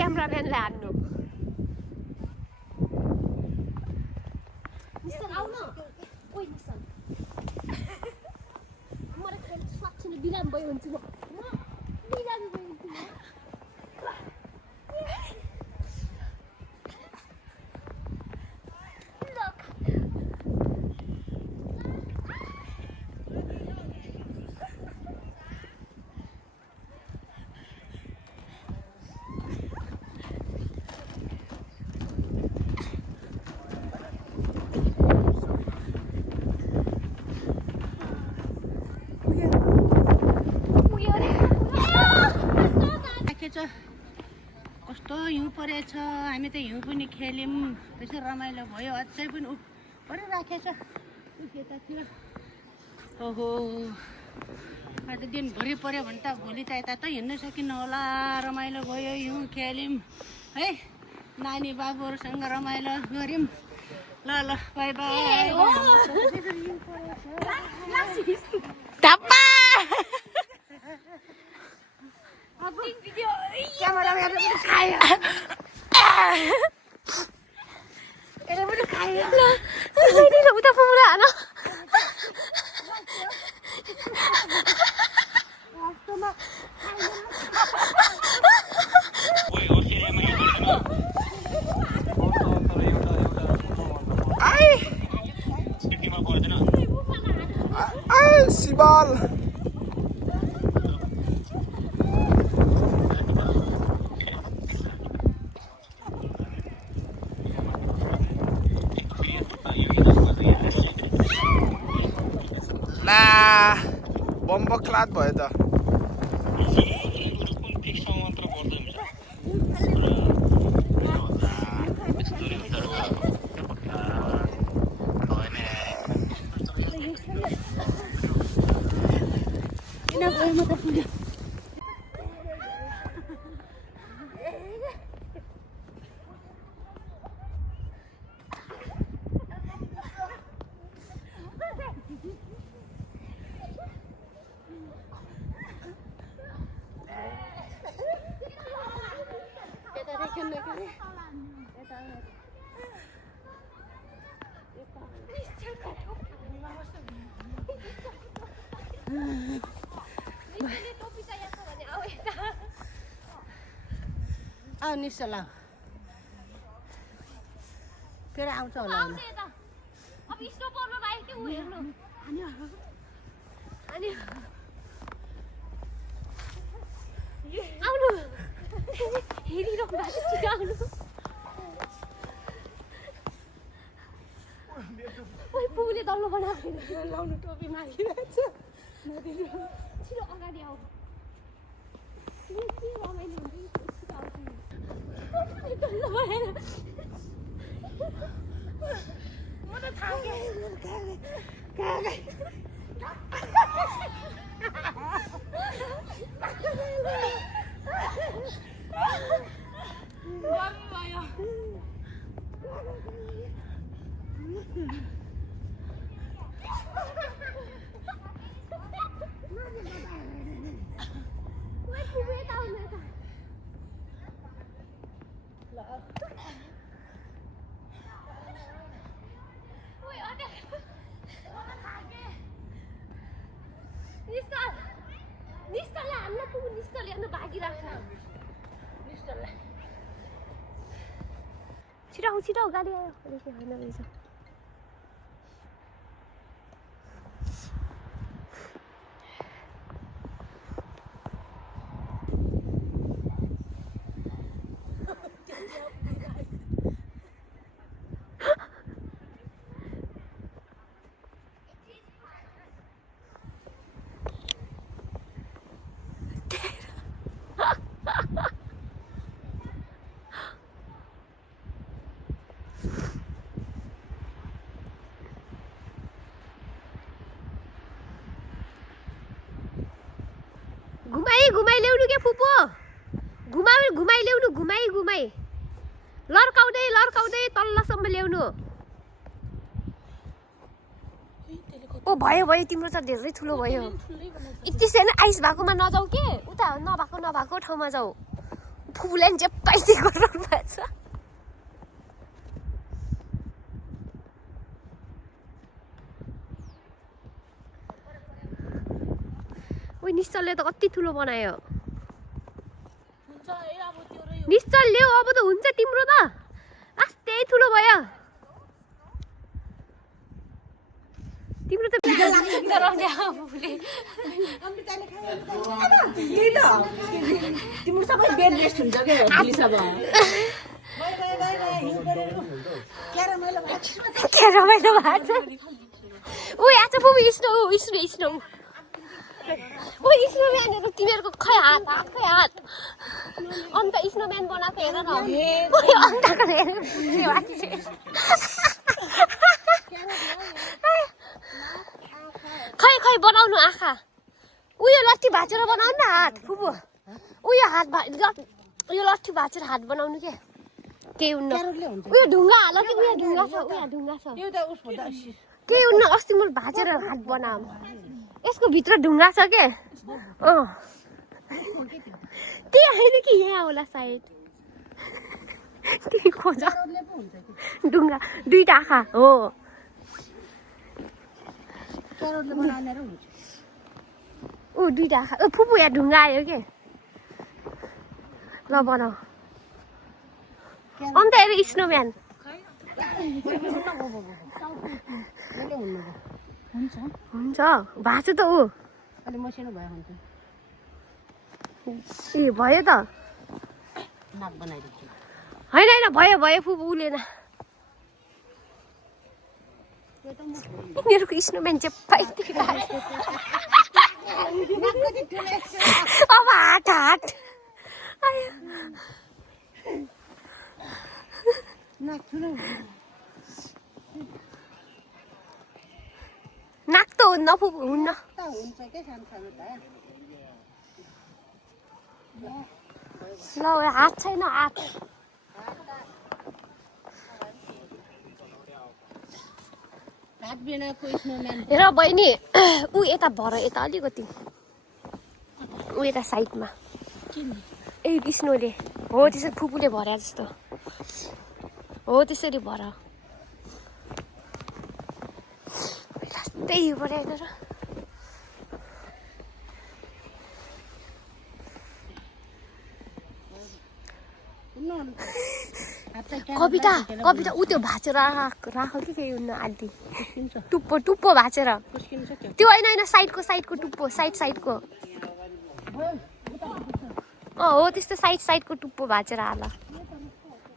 क्यामेराम्यानले हान्नु निसन आउन ओइ निसन मलाई खेल सक्छिन बिराम भयो हुन्छ म बिरामी भयो हुन्छ कस्तो हिउँ परेछ हामी त हिउँ पनि खेल्यौँ त्यसै रमाइलो भयो अझै पनि परिराखेछ यतातिर ओहो आज दिनभरि पऱ्यो भने त भोलि त यता त हिँड्न सकिन्न होला रमाइलो भयो हिउँ खेल्यौँ है नानी बाबुहरूसँग रमाइलो गऱ्यौँ ल ल by by Sibal. Nah, bomba klat भयो त आउ निसला फेरि आउँछ होला अब स्टो पर्न लाग्यो कि उ हेर्नु अनि आउनु हेरिरहनु भएको छ आउनु ओइ पुगले दल्लो बनाएको लाउनु टोपी मागिरहेछ छिटो अगाडि आऊ के रमाइलो हुन्छ छिटो आउँछु दल्लो बनाएर म त थाके छिटो गाडी आयो होइन रहेछ घुमाइ ल्याउनु के फुपू घुमाइ ल्याउनु घुमाइ लर्काउँदै तल्लसम्म ल्याउनु ओ भयो तिम्रो त धेरै ठुलो भयो यति सानो आइस भएकोमा नजाऊ के उता नभएको ठाउँमा जाऊ फुलन चेप्पाइसे गराउनु भएको छ ओइ निश्चलले त कति ठुलो बनायो निश्चल ल्याऊ अब त हुन्छ तिम्रो त आस्ते ठुलो भयो तिम्रो त तिम्रो सबै बेड रेस्ट हुन्छ के रमाइलो भएको छ ओ आज पुबी स्नो ओ स्नोम्यानहरु तिमीहरुको खै हात अन्त स्नोम्यान बनाएको हेर न ओइ अन्त हेर खै बनाउनु आँखा उयो लट्ठी भाँचेर बनाउनु न हात फुपू उयो यो लट्ठी भाँचेर हात बनाउनु के केही हुन्न उयो ढुङ्गा हाल कि उयो ढुङ्गा छ केही हुन्न अस्ति मैले भाँचेर हात बनाऊ यसको भित्र ढुङ्गा छ के त्यही होइन कि यहाँ होला सायद त्यही खोज ढुङ्गा दुईटा आँखा हो ऊ दुईटा आँखा फुपू यहाँ ढुङ्गा आयो के ल बनाऊ अन्त हेर स्नोम्यान हुन्छ भाँच्यो त ऊ ए भयो त होइन भयो फुपू उलेन यिनीहरूको स्नोम्यान चाहिँ अब हाट नाक त हुन्न फुपू हुन्न ल हात छैन हात हेर बहिनी ऊ यता भर यता अलिकति ऊ यता साइडमा ए स्नोले हो त्यसरी फुपूले भर्या जस्तो हो त्यसरी भर त्यही भर्या गर कविता ऊ त्यो भाँचेर राख कि केही हुन्न आन्टी टुप्पो भाँचेर त्यो होइन साइडको टुप्पो साइडको हो त्यस्तो साइडको टुप्पो भाँचेर हाल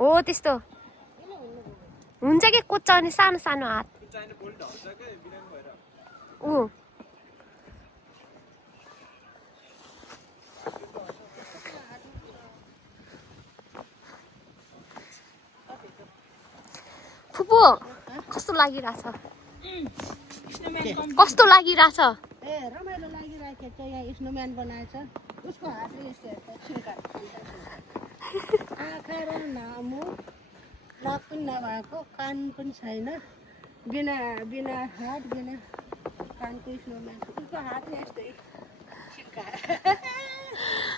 हो त्यस्तो हुन्छ कि कोच्चाउने सानो हात ऊ फुपू कस्तो लागिरहेछ ए रमाइलो लागिरहेको छ यहाँ स्नोम्यान बनाएछ उसको हातले यस्तो आँखा र नामु नाक पनि नभएको कान पनि छैन बिना हात बिना कानको स्नोम्यान उसको हातले यस्तै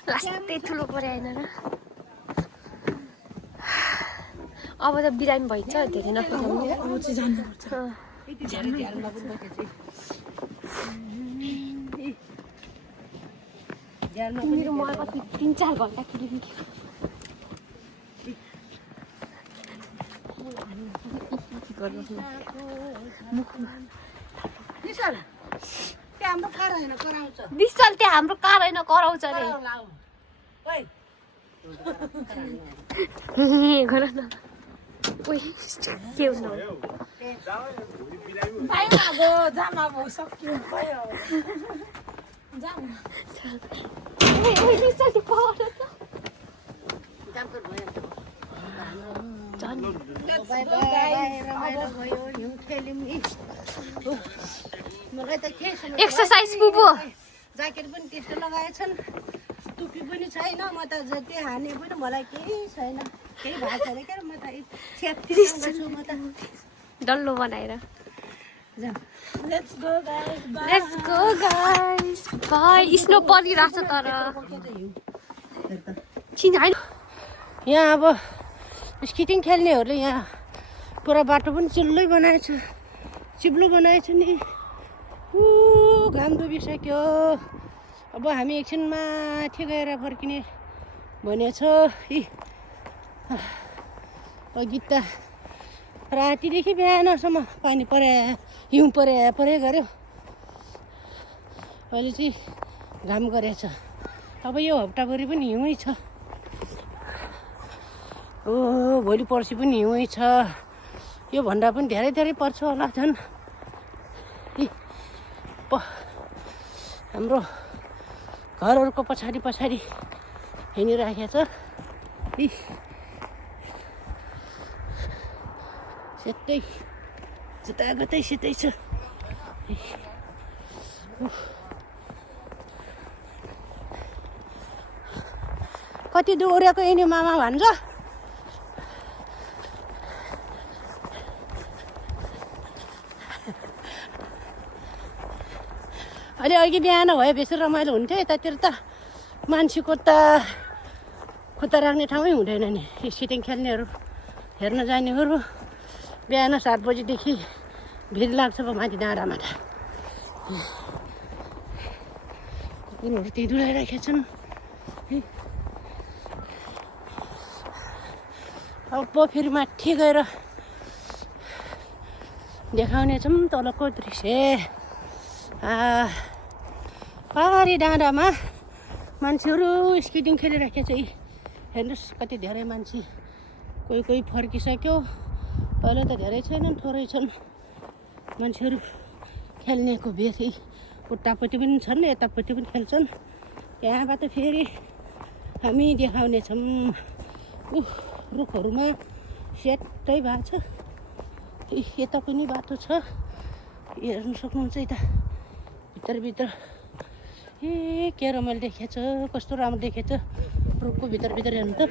लास्टै ठुलो पऱ्यो होइन र अब त बिरामी भइन्छ धेरै मेरो मलाई कति 3-4 घन्टा किनौँ निश्चल त्यहाँ हाम्रो कार होइन कराउँछ अरे गर न के हुनु मलाई त के एक्सरसाइज बुबु ज्याकेट पनि त्यस्तो लगाएछन् टुपी पनि छ छैन म त जति हाने पनि मलाई केही छैन केही भएको छैन क्या म त सेफ्टी छु म त डल्लो बनाएर let's go guys by snow परिरहेछ तर चिन हैन यहाँ अब स्केटिङ खेल्नेहरूले यहाँ पुरा बाटो पनि चिप्लो बनाएछ नि घाम डुबिसक्यो अब हामी एकछिन माथि गएर फर्किने भनेछ अघि त रातिदेखि बिहानसम्म पानी हिउँ परे गऱ्यो अहिले चाहिँ घाम गरेछ अब यो हप्ताभरि पनि हिउँै छ भोलि पर्सि पनि हिउँै छ यो भन्दा पनि धेरै पर्छ होला झन् हाम्रो घरहरूको पछाडि हिँडिराखेको छ सेतै जतागतै सेतै छ कति दोहोऱ्याएको यिनी मामा भन्छ अहिले अघि बिहान भए बेसी रमाइलो हुन्थ्यो यतातिर त मान्छेको त खुट्टा राख्ने ठाउँै हुँदैन नि स्केटिङ खेल्नेहरू हेर्न जानेहरू बिहान 7 बजीदेखि भिड लाग्छ अब माथि डाँडामा त कुकुरहरू त्यही डुलाइराखेका छन् अब फेरि माथि गएर देखाउनेछौँ तलको दृश्य पहाडी डाँडामा मान्छेहरू स्केटिङ खेलिराखेको छ हेर्नुहोस् कति धेरै मान्छे कोही फर्किसक्यो अहिले त धेरै छैनन् थोरै छन् मान्छेहरू खेल्नेको बेसी उतापट्टि पनि छन् यतापट्टि पनि खेल्छन् त्यहाँबाट फेरि हामी देखाउनेछौँ रुखहरूमा सेतै भएको छ यता पनि बाटो छ हेर्नु सक्नुहुन्छ यता भित्र के रमाइलो देखेको छ कस्तो राम्रो देखेको छ रुखको भित्र हेर्नु त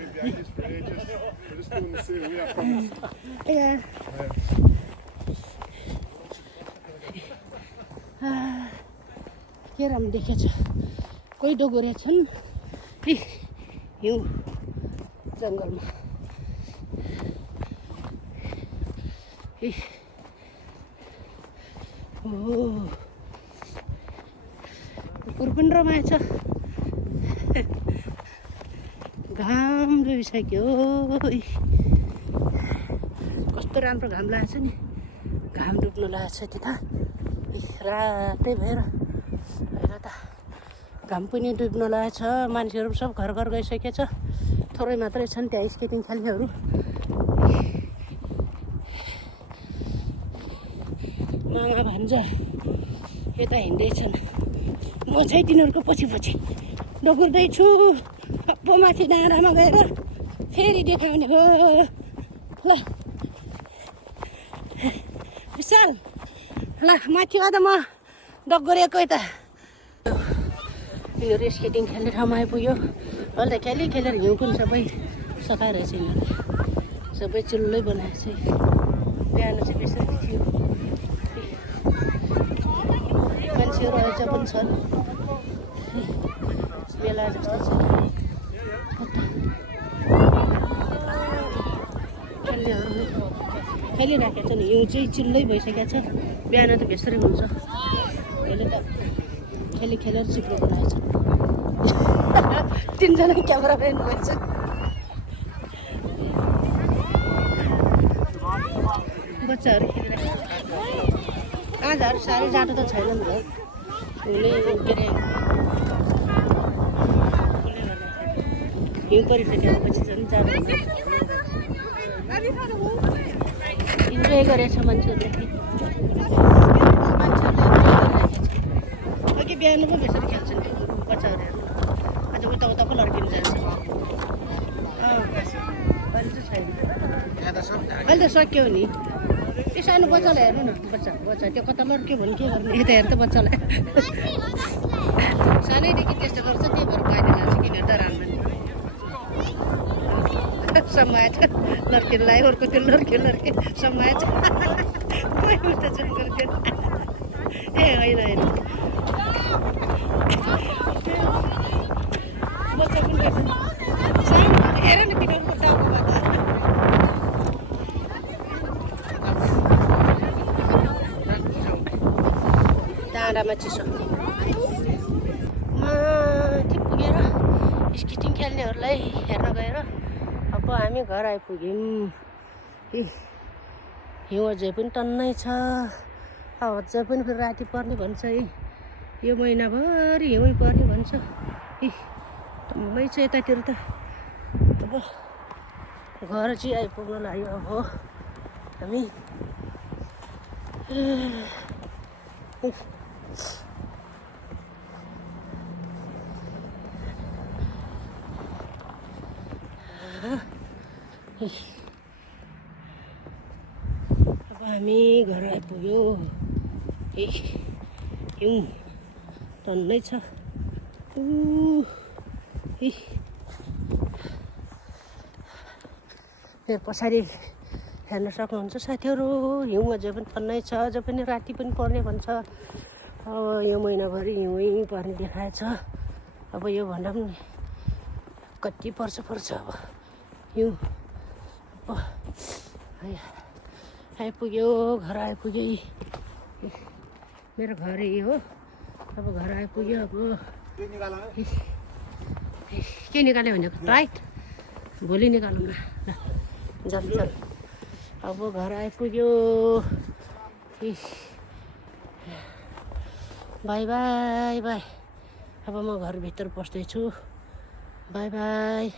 के राम्रो देखेको छ कोही डोगोरे छन् हिउँ जङ्गलमा कुकुर पनि रमाएछ घाम डुबिसक्यो कस्तो राम्रो घाम लागेछ नि घाम डुब्नु लागेछ त्यता रातै भएर अहिले त घाम पनि डुब्नु लागेछ मान्छेहरू सब घर गइसकेछ थोरै मात्रै छन् त्यहाँ स्केटिङ खेल्नेहरू मामा भन्छ यता हिँड्दैछन् म चाहिँ तिनीहरूको पछि दगुर्दैछु अब माथि डाँडामा गएर फेरि देखाउने हो ल विशाल ल माथि आउँदा म दगुरेको यता यिनीहरू स्केटिङ खेल्ने ठाउँमा आइपुग्यो अहिले त खेलेर हिउँ पनि सबै सकाइरहेछ यिनीहरू सबै चुल्लै बनाएको छ बिहान चाहिँ बेसरी थियो मान्छेहरू अझ पनि छन् बेला जस्तो छ खेल्नेहरू खेलिराखेको छ नि हिउँ चाहिँ चिल्लै भइसकेको छ बिहान त बेसरी हुन्छ अहिले त खेलेर चिप्लो बनाएको छ 3 जना क्यामेराम्यान भएछ बच्चाहरू खेलिरहेको आजहरू साह्रै जाडो त छैन नि भाइ हुने के अरे हिउँ परिसकेपछि झन् जाडो इन्जोय गरेछ मान्छेहरूले अघि बिहान पो बेसरी खेल्छन् बच्चाहरू आज उता पो लड्किनु जान्छ अहिले चाहिँ छैन अहिले त सक्यो नि त्यो सानो बच्चालाई हेर्नु न बच्चा त्यो कता लड्क्यो भने के गर्ने यता हेर्छ बच्चालाई सानैदेखि त्यस्तो गर्छ त्यही भएर पानी लान्छ किन डराउनु समाएछ लड्केलाई अर्को त्यो लड्के समाएछ कोही उल्टा जङ्गल थियो ए होइन बच्चा पनि हेर न तिनीहरूको टाउकोमा त डाँडामा चिसो माथि पुगेर स्केटिङ खेल्नेहरूलाई हेर्न गएर अब हामी घर आइपुग्यौँ हिउँ अझै पनि टन्नै छ अझै पनि फेरि राति पर्ने भन्छ है यो महिनाभरि हिउँ पर्ने भन्छ टम्मै छ यतातिर त अब घर चाहिँ आइपुग्न लाग्यो अब हामी अब हामी घर आइपुग्यो हिउँ टन्नै छ फेरि पछाडि हेर्न सक्नुहुन्छ साथीहरू हिउँ अझै पनि टन्नै छ अझै पनि राति पनि पर्ने भन्छ अब यो महिनाभरि हिउँ पर्ने देखाएछ अब यो भन्दा पनि कति पर्छ अब हिउँ आइपुग्यो घर आइपुग्यो मेरो घर यही हो अब घर आइपुग्यो अब के निकाल्यो भनेको राइट भोलि निकालौँ न चल अब घर आइपुग्यो बाई बाई अब म घरभित्र पस्दैछु बाई बाई